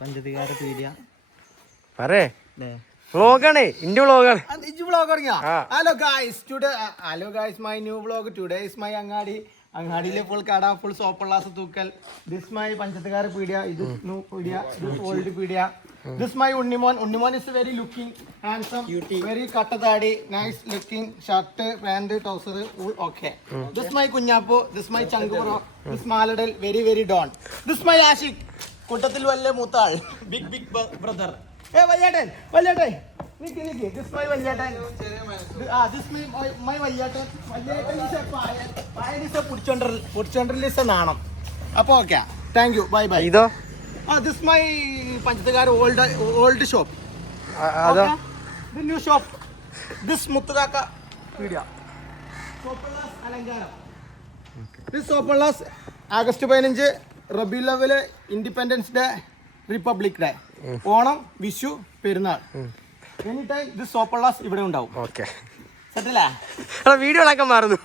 പഞ്ചതികാര pedia പറേ വ്ളോഗാണ് India വ്ളോഗാണ്. Hello guys my new vlog. Today is my അങ്ങാടിയിലെ full കട, ഫുൾ സോപ്പുള്ളാസ് തൂക്കൽ. ദിസ് മൈ പഞ്ചത്തുകാര പീഡിയ, ഇത് ന്യൂ പീഡിയ, ദിസ് ഓൾഡ് പീഡിയ. This my Unnimon is very looking handsome, very കട്ടതാടി, nice looking, shirt pant trouser okay. This my Kunjappu, this my ചങ്കുറോ, ദിസ് മാലഡൽ, very very don. This my Ashiq, കൂട്ടത്തിൽ വല്ല മൂത്താൾ, ബിഗ് ബ്രദർ. വല്യേട്ടൻ നിക്ക്. ദിസ് മൈ വല്യേട്ടൻ. This my Valyettan. Valyettan is a പായൻ ഈസ് എ പുടിച്ചോണ്ടറിൽ ഈസ് എ നാണം. അപ്പൊ okay, thank you, bye bye. ഇതോ ദിസ് മൈ പഞ്ചത്തുകാർ old shop. New shop. This മുത്തുകാക്ക പീഡിയ. സോപ്പുള്ളാസ് അലങ്കാരം. ദിസ് സോപ്പുള്ളാസ് ആഗസ്റ്റ് 15 റബി level, independence day, republic day, Onam, Vishu, Perunnal. Any time this സോപ്പുള്ളാസ് ഇവിടെ ഉണ്ടാവും. ഓക്കെ സെറ്റല്ലേ? വീഡിയോ മാറുന്നു.